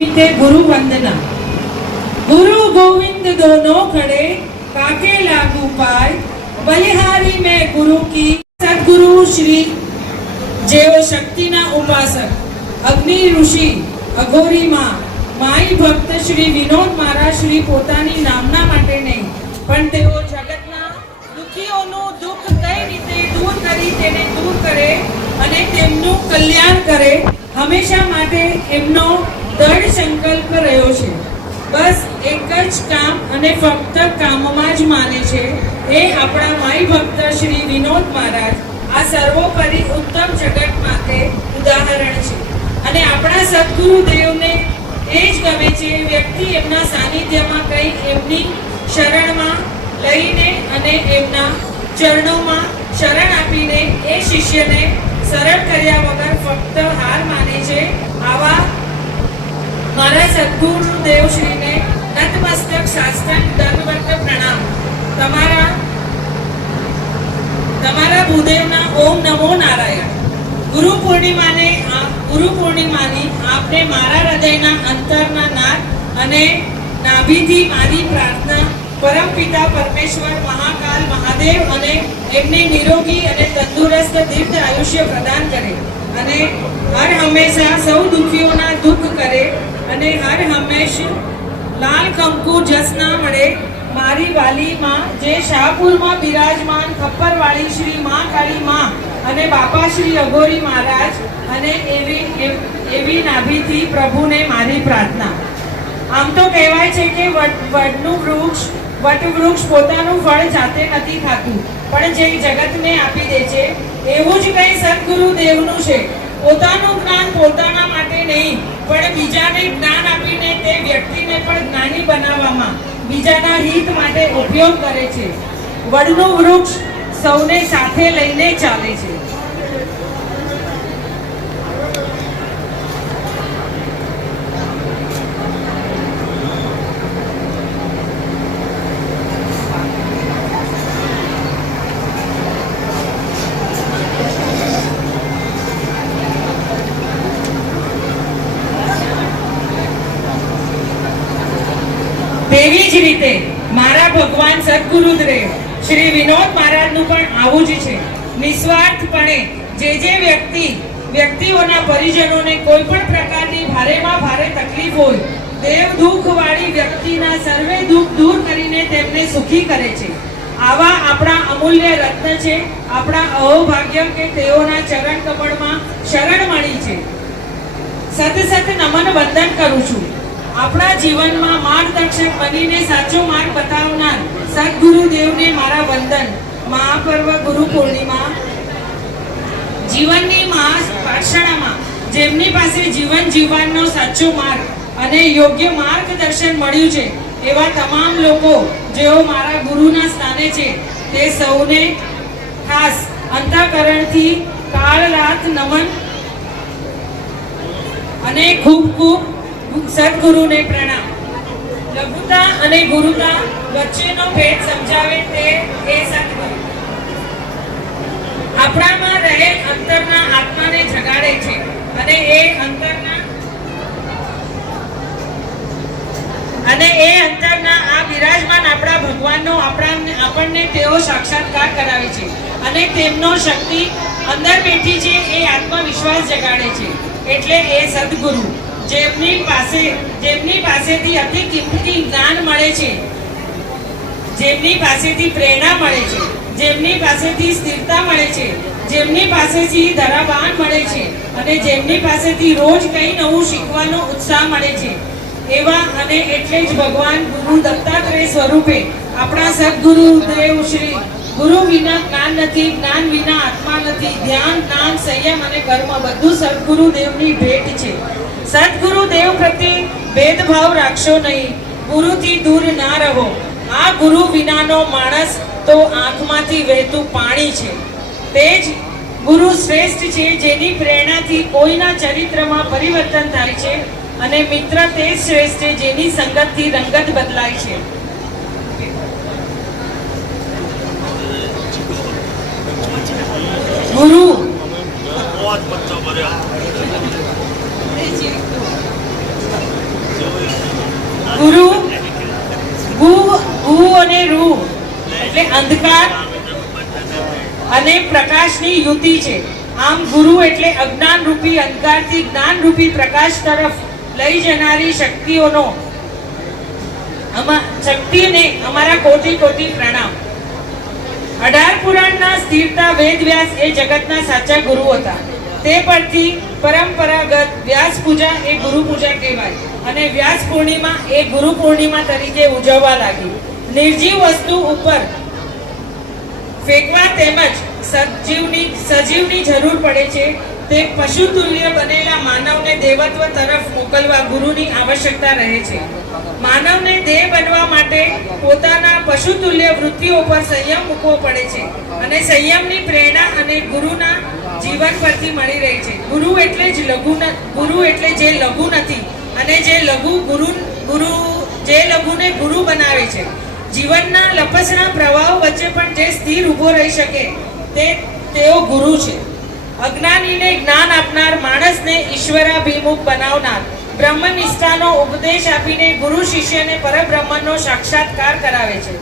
રીતે ગુરુ વંદના ગુરુ ગોવિંદ દોનો ખડે કાકે લાગુ પાય બલિહારી મેં ગુરુ કી સદગુરુ શ્રી જેઓ શક્તિના ઉપાસક અગ્નિ ઋષિ અઘોરી માં માઈ ભક્ત શ્રી વિનોદ મારા શ્રી પોતાની નામના માટે નહીં પણ તેઓ જગતના દુખીઓનું દુઃખ કઈ રીતે દૂર કરી તેને દૂર કરે અને તેમનું કલ્યાણ કરે, હંમેશા માટે એમનો દૃઢ સંકલ્પ રહ્યો છે. બસ એક જ કામ અને ફક્ત કામમાં જ માને છે. એ આપણા માય ભક્ત શ્રી વિનોદ મહારાજ. આ સર્વોપરી ઉત્તમ જગત માટે ઉદાહરણ છે. અને આપણા સદગુરુ દેવને એ જ ગમે છે, વ્યક્તિ એમના સાનિધ્યમાં કઈ એમની શરણમાં લઈને અને એમના ચરણોમાં શરણ આપીને એ શિષ્યને સરળ કર્યા વગર ફક્ત હાર માને છે. આવા મારા સદગુરુ દેવશ્રીને નતમસ્તક શાસ્ત્રક દંડવત પ્રણામ. તમારા તમારા ભૂદેવના ઓમ નમો નારાયણ. ગુરુ પૂર્ણિમાને ગુરુ પૂર્ણિમાની આપને મારા હૃદયના અંતરના નાદ અને નાભીથી મારી પ્રાર્થના પરમપિતા પરમેશ્વર, મહાકાલ, મહાદેવ અને એમને નિરોગી અને તંદુરસ્ત દીર્ઘ આયુષ્ય પ્રદાન કરે. અને હર હંમેશા સૌ દુઃખીઓના દુઃખ કરે. અને હર હંમેશ લાલ કંકુ જસ ના મળે. મારી વાલી માં જે શાહપુરમાં બિરાજમાન ખપ્પરવાળી શ્રી માં કાળી માં અને બાપા શ્રી અઘોરી મહારાજ અને એવી એવ- નાભીથી પ્રભુને મારી પ્રાર્થના. આમ તો કહેવાય છે કે વડનું વૃક્ષ, વટવૃક્ષ પોતાનું ફળ જાતે નથી ખાતું, પણ જે જગતને આપી દે છે, એવું જ કંઈ સદગુરુ દેવનું છે. પોતાનું જ્ઞાન પોતાના માટે નહીં પણ બીજાને જ્ઞાન આપીને તે વ્યક્તિને પણ જ્ઞાની બનાવવામાં બીજાના હિત માટે ઉપયોગ કરે છે. વડનું વૃક્ષ સૌને સાથે લઈને ચાલે છે તેવી જ રીતે મારા સદગુરુદેવ શ્રી વિનોદ મહારાજનું પણ આવું જ છે. નિસ્વાર્થપણે જે જે વ્યક્તિ, વ્યક્તિઓના પરિજનોને કોઈ પણ પ્રકારની ભારેમાં ભારે તકલીફ હોય, દેવ દુઃખવાળી વ્યક્તિના સર્વે દુઃખ દૂર કરીને તેમને સુખી કરે છે. આવા આપણા અમૂલ્ય રત્ન છે. આપણા અહોભાગ્ય કે તેઓના ચરણ કમળમાં શરણ મળી છે. સત સત નમન વંદન કરું છું. આપણા જીવનમાં માર્ગદર્શક બનીને સાચો માર્ગ બતાવનાર સદગુરુ દેવને મારા વંદન. મહાપર્વ ગુરુ પૂર્ણિમા. જીવનની પાઠશાળામાં જેમની પાસે જીવન જીવવાનો સાચો માર્ગ અને યોગ્ય માર્ગદર્શન મળ્યું છે, એવા તમામ લોકો જેઓ મારા ગુરુના સ્થાને છે, તે સૌને ખાસ અંતઃકરણથી કાળ રાત નમન અને ખૂબ ખૂબ સદગુરુને પ્રણામ. લઘુતા અને ગુરુતા વચ્ચેનો ભેદ સમજાવે તે એ સદગુરુ. આપણામાં રહેલ અંતરના આત્માને જગાડે છે અને એ અંતરના અને એ અંતરના આ બિરાજમાન આપણા ભગવાનનો આપણા આપણને તેઓ સાક્ષાત્કાર કરાવે છે અને તેમનો શક્તિ અંદર બેઠી છે એ આત્મવિશ્વાસ જગાડે છે. એટલે એ સદગુરુ. જેમની પાસે, જેમની પાસેથી અતિ કિંમતી જ્ઞાન મળે છે, જેમની પાસેથી પ્રેરણા મળે છે, જેમની પાસેથી સ્થિરતા મળે છે, જેમની પાસેથી ધરાવાન મળે છે અને જેમની પાસેથી રોજ કંઈ નવું શીખવાનો ઉત્સાહ મળે છે. એવા અને એટલે જ ભગવાન ગુરુ દત્તાત્રેય સ્વરૂપે આપણા સદગુરુ દેવ શ્રી ગુરુ વિના જ્ઞાન નથી, જ્ઞાન વિના આત્મા નથી, ધ્યાન, જ્ઞાન, સંયમ અને કર્મ બધું સદગુરુ દેવની ભેટ છે. સદગુરુ દેવ પ્રત્યે ભેદભાવ રાખશો નહીં. ગુરુથી દૂર ના રહો. આ ગુરુ વિનાનો માણસ તો આંખમાંથી વહેતું પાણી છે. તે જ ગુરુ શ્રેષ્ઠ છે, જેની પ્રેરણાથી કોઈના ચરિત્રમાં પરિવર્તન થાય છે અને મિત્ર તે શ્રેષ્ઠ જેની સંગતથી રંગત બદલાય છે ગુરુ બહુ જ બચ્ચો ભર્યા ગુરુ ગુ ગુ અને રૂ એટલે અંધકાર અને પ્રકાશની યુતિ છે. આમ ગુરુ એટલે અજ્ઞાન રૂપી અંધકારથી જ્ઞાન રૂપી પ્રકાશ તરફ લઈ જનારી શક્તિઓનો શક્તિને અમારા કોટી કોટી પ્રણામ. અઢાર પુરાણના સ્થિરતા, વેદ, વ્યાસ એ જગતના સાચા ગુરુ હતા. તે પરથી પરંપરાગત વ્યાસ પૂજા એ ગુરુ પૂજા કહેવાય અને વ્યાસ પૂર્ણિમા એ ગુરુ પૂર્ણિમા તરીકે ઉજવવા લાગી. નિર્જીવ વસ્તુ ઉપર ફેંકવા તેમજ સજીવની સજીવની જરૂર પડે છે. તે પશુ તુલ્ય બનેલા માનવને દેવત્વ તરફ મોકલવા ગુરુની આવશ્યકતા રહે છે. માનવને દેહ બનવા માટે પોતાના પશુ તુલ્ય વૃત્તિઓ પર સંયમ મૂકવો પડે છે અને સંયમની પ્રેરણા અને ગુરુના જીવન પરથી મળી રહી છે. ગુરુ એટલે જ લઘુ ગુરુ એટલે જે લઘુ નથી અને જે લઘુ ગુરુ ગુરુ, જે લઘુને ગુરુ બનાવે છે. જીવનના લપસણા પ્રવાહ વચ્ચે પણ જે સ્થિર ઊભો રહી શકે તે તેઓ ગુરુ છે. અજ્ઞાનીને જ્ઞાન આપનાર માણસને ઈશ્વરાભિમુખ બનાવનાર બ્રહ્મનિષ્ઠાનો ઉપદેશ આપીને ગુરુ શિષ્યને પરબ્રહ્મનો સાક્ષાત્કાર કરાવે છે.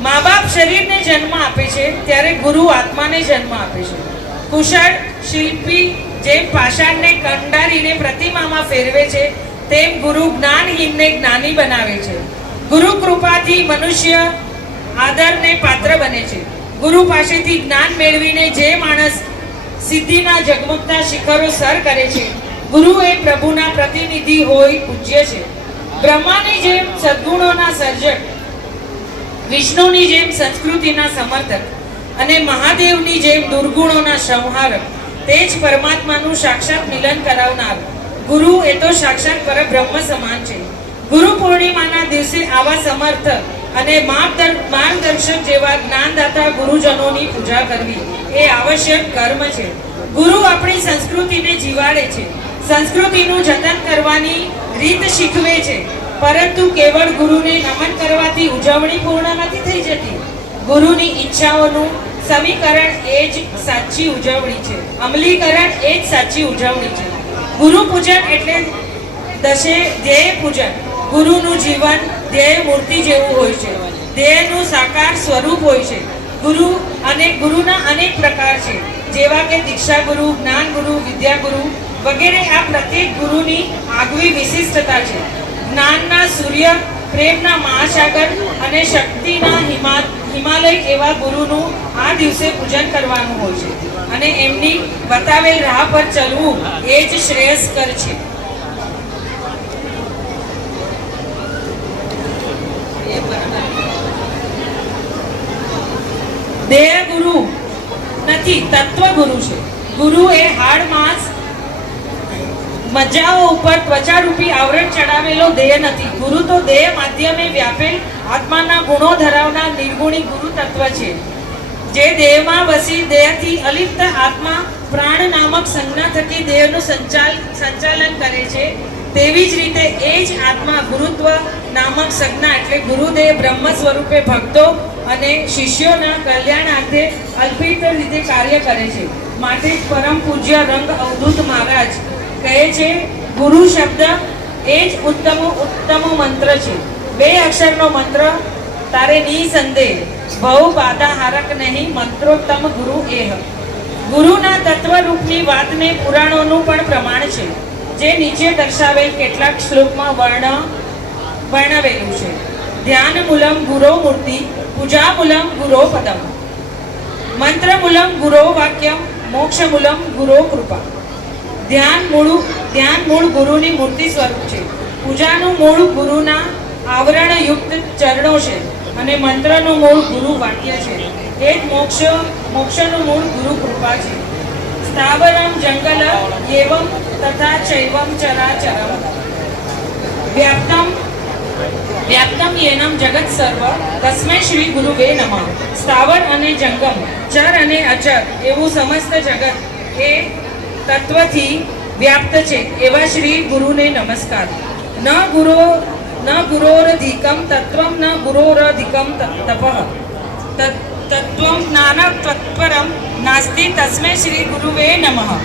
મા બાપ શરીરને જન્મ આપે છે ત્યારે ગુરુ આત્માને જન્મ આપે છે. કુશળ, શિલ્પી જેમ પાષાણને કંડારીને પ્રતિમામાં ફેરવે છે, તેમ ગુરુ જ્ઞાનહીનને જ્ઞાની બનાવે છે. ગુરુ કૃપાથી મનુષ્ય આદરને પાત્ર બને છે. ગુરુ પાસેથી જ્ઞાન મેળવીને જે માણસ સિદ્ધિના જગમગતા શિખરો સર કરે છે ગુરુ એ પ્રભુના પ્રતિનિધિ હોય પૂજ્ય છે. બ્રહ્માની જેમ સદ્ગુણોના સર્જક, વિષ્ણુની જેમ સંસ્કૃતિના સમર્થક અને મહાદેવની જેમ દુર્ગુણોના સંહારક, તે જ પરમાત્માનું સાક્ષાત મિલન કરાવનાર. ગુરુ એ તો સાક્ષાત પરબ્રહ્મ સમાન છે. ગુરુ પૂર્ણિમાના દિવસે આવા સમર્થ અને માર્ગદર- માર્ગદર્શક જેવા જ્ઞાનદાતા ગુરુજનોની પૂજા કરવી એ આવશ્યક કર્મ છે. ગુરુ આપણી સંસ્કૃતિને જીવાડે છે. સંસ્કૃતિનું જતન કરવાની રીત શીખવે છે. પરંતુ કેવળ ગુરુને નમન કરવાથી ઉજવણી પૂર્ણ નથી થઈ જતી. ગુરુની ઈચ્છાઓનું સમીકરણ એ જ સાચી ઉજવણી છે. અમલીકરણ એ જ સાચી ઉજવણી છે. ગુરુ પૂજન એટલે દશે ધ્યેય પૂજન ગુરુનું જીવન ધ્યેય મૂર્તિ જેવું હોય છે. ધ્યેયનું સાકાર સ્વરૂપ હોય છે. ગુરુ અને ગુરુના અનેક પ્રકાર છે. જેવા કે દીક્ષા ગુરુ જ્ઞાન ગુરુ વિદ્યા ગુરુ વગેરે આ પ્રત્યેક ગુરુની આગવી વિશિષ્ટતા છે. જ્ઞાનના સૂર્ય, પ્રેમના મહાસાગર અને શક્તિના હિમા, હિમાલય એવા ગુરુનું આ દિવસે પૂજન કરવાનું હોય છે. અને એમની બતાવેલ રાહ પર ચલવું એ જ શ્રેયસ્કર છે. દેહ ગુરુ નથી તત્વ ગુરુ છે. ગુરુ એ હાડ માંસ મજ્જાઓ ઉપર ત્વચારૂપી આવરણ ચડાવેલો દેહ નથી. ગુરુ તો દેહ માધ્યમે વ્યાપેલ આત્માના ગુણો ધરાવનાર નિર્ગુણી ગુરુ તત્વ છે. જે દેહમાં વસી દેહથી અલિપ્ત આત્મા પ્રાણ નામક સંજ્ઞા થકી દેહનું સંચાલ, સંચાલન કરે છે, તેવી જ રીતે એ જ આત્મા ગુરુત્વ નામક સંજ્ઞા એટલે ગુરુદેવ બ્રહ્મ સ્વરૂપે ભક્તો અને શિષ્યોના કલ્યાણ અર્થે અલ્પિત રીતે કાર્ય કરે છે. માટે પરમ પૂજ્ય રંગ અવધૂત મહારાજ કહે છે, ગુરુ શબ્દ એ જ ઉત્તમ ઉત્તમ મંત્ર છે. બે અક્ષરનો મંત્ર, તારે નિસંદેહ. બહુ બાધા હારક નહીં, મંત્રોત્તમ ગુરુ એહ. ગુરુના તત્વરૂપની વાતને પુરાણોનું પણ પ્રમાણ છે, જે નીચે દર્શાવેલ કેટલાક શ્લોકમાં વર્ણ, વર્ણવેલું છે. ધ્યાન મૂલમ ગુરો મૂર્તિ પૂજા મૂલમ ગુરો પદમ મંત્ર મૂલમ ગુરો વાક્યમ મોક્ષ મૂલમ ગુરો કૃપા ધ્યાન મૂળ ધ્યાન મૂળ ગુરુની મૂર્તિ સ્વરૂપ છે પૂજાનું મૂળ ગુરુના આવરણયુક્ત ચરણો છે અને મંત્રનું મૂળ ગુરુ વાક્ય છે એ જ મોક્ષ મોક્ષનું મૂળ ગુરુ કૃપા છે સ્થાવરમ જંગલ એવમ તથા ચૈવમ ચરાચરમ વ્યાપ્તમ વ્યાપ્તમ યેનમ જગત સર્વ. તસ્મય શ્રી ગુરુવે નમઃ. સ્થાવર અને જંગમ, ચર અને અચર, એવું સમસ્ત જગત એ તત્વથી વ્યાપ્ત છે, એવા શ્રી ગુરુને નમસ્કાર. ન ગુરો, ન ગુરોરધિકમ તત્વમ, ન ગુરોરધિકમ તપ. તત- તત્વમ જ્ઞાન તત્પરમ નાસ્તિ તસ્મય શ્રી ગુરુવે નમઃ.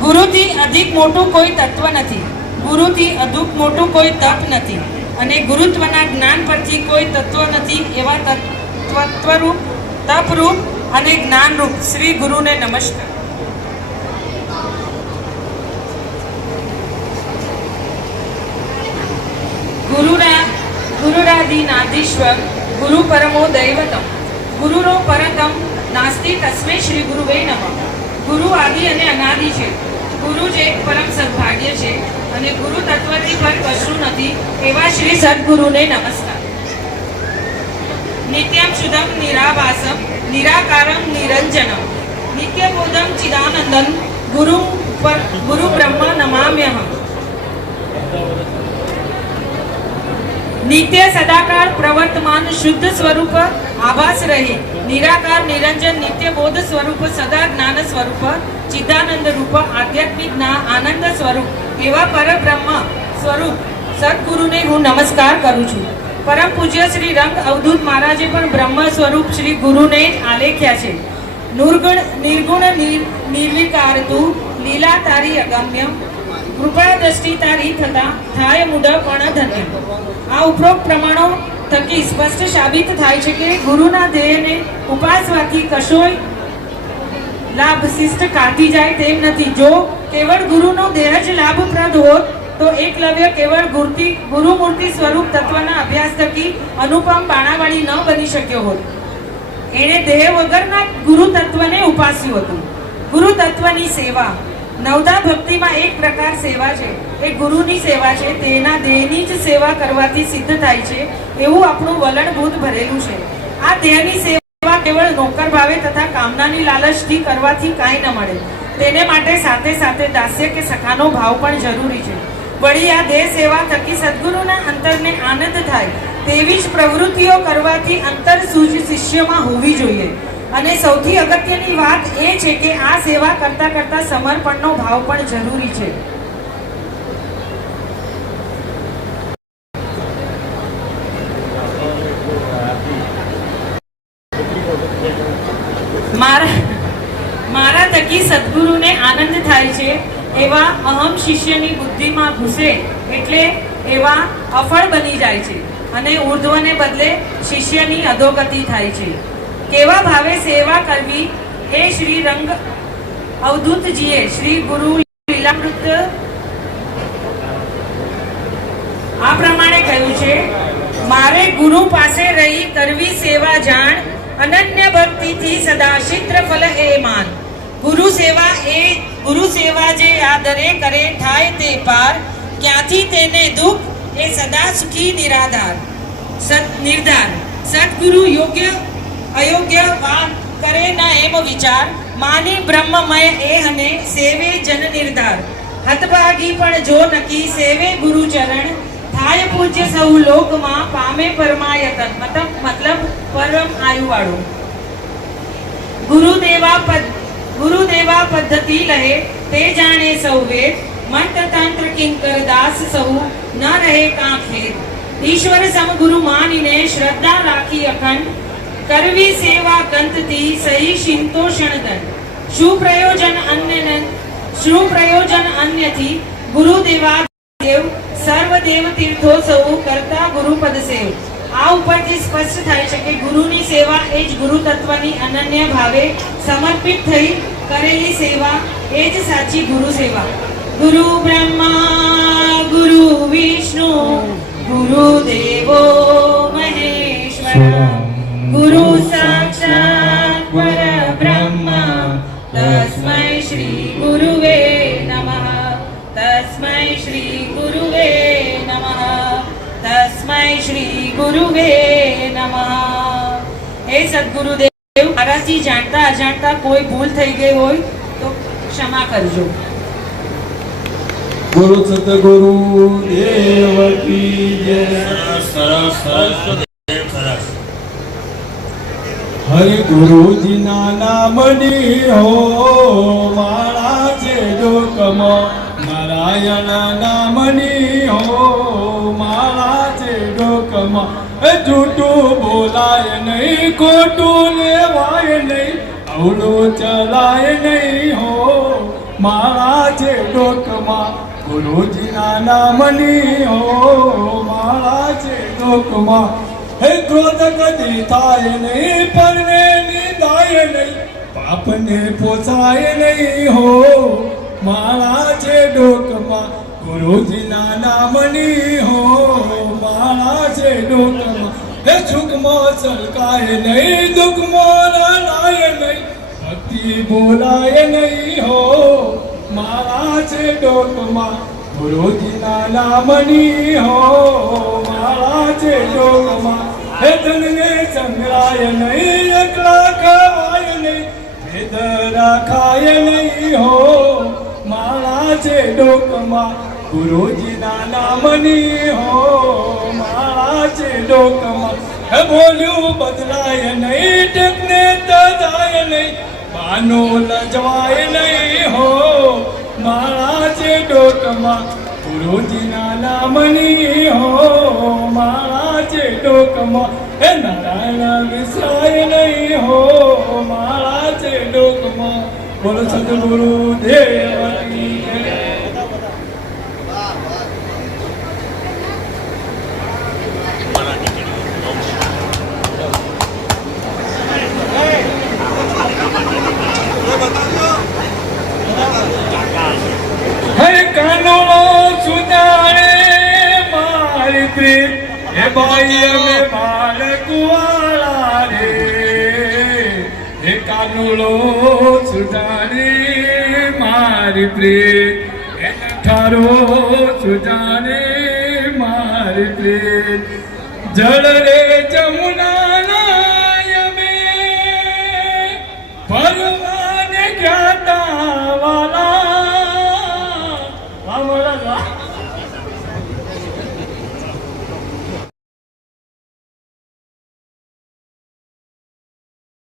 ગુરુથી અધિક મોટું કોઈ તત્વ નથી. ગુરુથી અધિક મોટું કોઈ તપ નથી. અને ગુરુત્વના જ્ઞાન પરથી કોઈ તત્વ નથી, એવા તત્વરૂપ, તપરૂપ અને જ્ઞાનરૂપ શ્રી ગુરુને નમસ્કાર. ગુરુરા ગુરુરાદિનાધીશ્વર ગુરુ પરમો દૈવતમ. ગુરુનો પરતમ નાસ્તિ તસ્મે શ્રી ગુરુવે નમઃ. ગુરુ આદિ અને અનાદિ છે. ગુરુ જ એક પરમ સદભાગ્ય છે અને ગુરુ તત્વથી પર કશું નથી, એવા શ્રી સદગુરુને નમસ્કાર. નિત્યમ શુદ્ધમ નિરાવાસમ, નિરાકારમ નિરંજનમ. નિત્યબોધમ ચિદાનંદન, ગુરુ પર, ગુરુ બ્રહ્મ નમામ્યહમ. નિત્ય સદાકાળ પ્રવર્તમાન શુદ્ધ સ્વરૂપ આભાસ રહે. નિરાકાર, નિરંજન નિત્ય બોધ સ્વરૂપ, સદા જ્ઞાન સ્વરૂપ, ચિદાનંદ રૂપ, આધ્યાત્મિક આનંદ સ્વરૂપ એવા પરબ્રહ્મ સ્વરૂપ સદગુરુને હું નમસ્કાર કરું છું. પરમ પૂજ્ય શ્રી રંગ અવધૂત મહારાજે પણ બ્રહ્મ સ્વરૂપ શ્રી ગુરુને આલેખ્યા છે. નુર્ગુણ, નિર્ગુણ, નિર- નિર્વિકાર તું લીલા તારી અગમ્ય કૃપા દ્રષ્ટિ તારી થતા થાય મુડ પણ ધન્ય આ ઉપરોક્ત પ્રમાણો થકી સ્પષ્ટ સાબિત થાય છે કે ગુરુના ધ્યેયને ઉપાસવાથી કશોય લાભ શિષ્ટ કાઢી જાય તેમ નથી. જો કેવળ ગુરુનો દેહ જ લાભપ્રદ હોત, તો એકલવ્ય કેવળ ગુરુતિ, ગુરુમૂર્તિ સ્વરૂપ તત્વના અભ્યાસ થકી અનુપમ બાણાવાળી ન બની શક્યો હોત. એણે દેહ વગરના ગુરુ તત્વને ઉપાસ્યું હતું. ગુરુ તત્વની સેવા નવદા ભક્તિમાં એક પ્રકાર સેવા છે. એ ગુરુની સેવા છે. તેના દેહની જ સેવા કરવાથી સિદ્ધ થાય છે. એવું આપણું વલણભૂત ભરેલું છે. આ દેહની સેવા કેવળ નોકર ભાવે તથા કામનાની લાલચથી કરવાથી કાંઈ ન મળે. તેને માટે સાથે સાથે દાસ્ય કે સખાનો ભાવ પણ જરૂરી છે. વળી આ દેહ સેવા થકી સદગુરુના અંતરને આનંદ થાય, તેવી જ પ્રવૃત્તિઓ કરવાથી અંતર સૂઝ શિષ્યમાં હોવી જોઈએ. અને સૌથી અગત્યની વાત એ છે કે આ સેવા કરતા કરતા સમર્પણનો ભાવ પણ જરૂરી છે. મારા થકી સદગુરુને આનંદ થાય છે, એવા અહમ શિષ્યની બુદ્ધિમાં ઘૂસે એટલે એવા અફળ બની જાય છે અને ઉર્ધ્વને બદલે શિષ્યની અધોગતિ થાય છે. કેવા ભાવે સેવા કરવી? એ શ્રી રંગ અવધૂતજીએ, શ્રી ગુરુ લીલામૃત. આ પ્રમાણે કહ્યું છે, મારે ગુરુ પાસે રહી કરવી સેવા જાણ અનન્ય ભક્તિથી સદા ક્ષિત્ર ફલ એ માન. ગુરુ સેવા એ, ગુરુ સેવા જે આદરે કરે થાય તે પાર, ક્યાંથી તેને દુઃખ એ સદા સુખી નિરાધાર. સત નિર્ધાર. સદગુરુ યોગ્ય અયોગ્ય વાત કરે ના એમ વિચાર, માની બ્રહ્મમય એ અને સેવે જન નિર્ધાર. હતભાગી પણ જો નકી સેવે ગુરુ ચરણ થાય પૂજ્ય સૌ લોકમાં પામે પરમાયતન મતલબ મતલબ પરમ આયુ વાળું ગુરુદેવા પદ, ગુરુદેવા પદ્ધતિ લહે તે જાણે સૌ વેદ મંત તંત્ર કિંકર દાસ સૌ, ન રહે કાંખેદ ઈશ્વર સમ ગુરુ માનીને શ્રદ્ધા રાખી અખંડ કરવી સેવા કંતથી સહી શિંતોષણ દંડ શું પ્રયોજન અન્ય શું પ્રયોજન અન્યથી? ગુરુદેવા દેવ સર્વ દેવ તીર્થો સૌ કરતા ગુરુપદ સેવ. આ ઉપરથી સ્પષ્ટ થાય છે કે ગુરુની સેવા એ જ ગુરુ તત્વની અનન્ય ભાવે સમર્પિત થઈ કરેલી સેવા, એ જ સાચી ગુરુ સેવા. ગુરુ બ્રહ્મા, ગુરુ વિષ્ણુ, ગુરુ દેવો. સદગુરુદેવ, મારાથી જાણતા અજાણતા કોઈ ભૂલ થઈ ગઈ હોય તો ક્ષમા કરજો. ગુરુ સદગુરુ દેવ કી જય. સરસ સરસ હરિ ગુરુજીના નામની હો, માળા છે જોકમ નારાયણ નામની હો, માળા છે જોકમ જૂઠું બોલાય નહીં, ખોટું લેવાય નહીં, અવળું ચલાય નહીં હો. માળા છે ડોકમાં ગુરુજીના નામની હો. માળા ડોકમાં હે ક્રોધ કદી થાય નહીં, પરને નિદાય નહીં, પાપને પોસાય નહીં હો. માળા છે ડોકમાં ગુરુજીના નામની હો માળા છે ડોકમાં હે સુખમાં સલકાય નહીં, દુઃખમાં રડાય નહીં. ભક્તિ બોલાય નહીં હો માળા છે ડોકમાં ગુરુજીના નામની હો માળા છે ડોકમાં હે ધનને સંગ્રાય નહીં, એકલા ખવાય નહીં. ભેદ રાખાય નહીં હો માળા છે ડોકમાં ગુરુજીના નામની હો માળા છે ડોકમાં હે બોલ્યું, બદલાય નહીં ટેકને તદાય નહીં માનો લજવાય નહીં હો માળા છે ડોકમાં ગુરુજીના નામની હો માળા છે ડોકમાં હે નારાયણ વિસરાય નહીં હો માળા છે બોલો સદગુરુ દેવની જય. હે કાનો સુધારે પ્રીત હે ભાઈ અમે બાળકવાળા રે હે કાનુલો સુધારી મારી પ્રીત. હે ઠારો સુધારી મારી પ્રીત. જળ રે જમુના